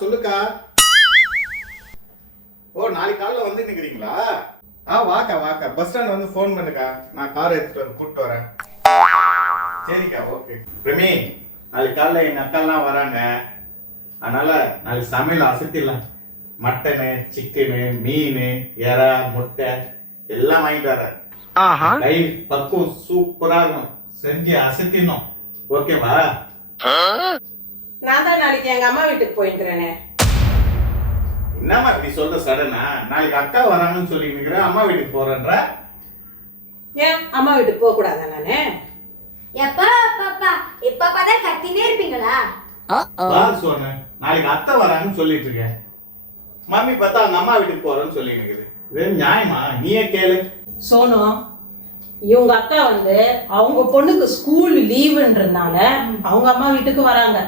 சொல்லுக்கா. ஓ நாளைக்கு காலைல வந்து நிக்கிறீங்களா? வாக்கா வாக்கா, பஸ் ஸ்டாண்ட் வந்து ஃபோன் பண்ணுக்கா, நான் கார் எடுத்துட்டு வந்து கூப்பிட்டு வரேன். சரிக்கா, ஓகே. பிரமி, நாளைக்கு காலைல எங்க அக்காலாம் வராங்க, அதனால நாளைக்கு சமையல் அசத்திடலாம். மட்டனு, சிக்கனு, மீன், எறா, முட்டை எல்லாம் வாங்கிட்டு வரேன். கை பக்குவம் சூப்பரா இருக்கும், செஞ்சு அசத்திடணும். ஓகேவா? நான் தான் நாளைக்கு எங்க அம்மா வீட்டுக்கு போயிருக்கிறேனே. என்னம்மா இப்படி சொல்ற சடனா? நாளைக்கு அக்கா வராங்கன்னு சொல்லி நிக்கிறேன், அம்மா வீட்டுக்கு போறேன்ற. ஏன் அம்மா வீட்டுக்கு போக கூடாதா நானு? எப்பா பாப்பா இப்ப பார்த்தா கத்தினே இருப்பீங்களா? பார் சொன்ன, நாளைக்கு அத்தை வராங்கன்னு சொல்லிட்டு இருக்கேன். மம்மி பார்த்தா அவங்க அம்மா வீட்டுக்கு போறேன்னு சொல்லி நிக்குது. இது நியாயமா? நீயே கேளு. சோனு, இவங்க அக்கா வந்து அவங்க பொண்ணுக்கு ஸ்கூல் லீவுன்றதுனால அவங்க அம்மா வீட்டுக்கு வராங்க.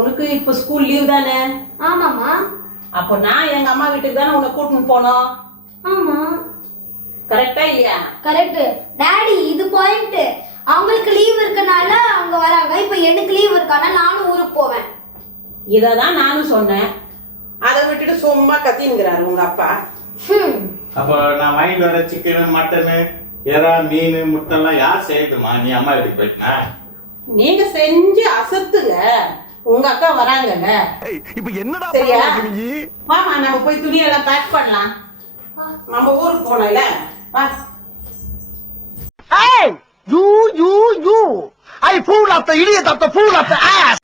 உனக்கு இப்ப ஸ்கூல் லீவ் தானே? ஆமாமா. அப்போ நான் எங்க அம்மா வீட்டுக்கு தானே உன்னை கூட்டின்னு போனோம். ஆமா. கரெக்டா இல்லையா? கரெக்ட் டாடி, இது பாயிண்ட். அவங்களுக்கு லீவ் இருக்கனால அவங்க வராங்க, இப்ப எனக்கு லீவ் இருக்கனால நானும் ஊருக்கு போவேன். இததான் நானும் சொன்னேன், அதை விட்டுட்டு சும்மா கத்தின்னுங்கிறாரு உங்க அப்பா. அப்ப நான் வாங்கிட்டு வர சிக்கன், மட்டனு, எறா, மீன், முட்டைலாம் யார் செய்யுதுமா? நீ அம்மா வீட்டுக்கு போயிட்டா? நீங்க செஞ்சு அசத்துங்க, உங்க அக்கா வராங்கல்ல. இப்ப என்னடா சரியா? நீ? வாமா, நம்ம போய் துணியெல்லாம் பேக் பண்ணலாம். நம்ம ஊருக்கு போனோம்ல, வா. Hey! You! I fool of the idiot of the fool of the ass!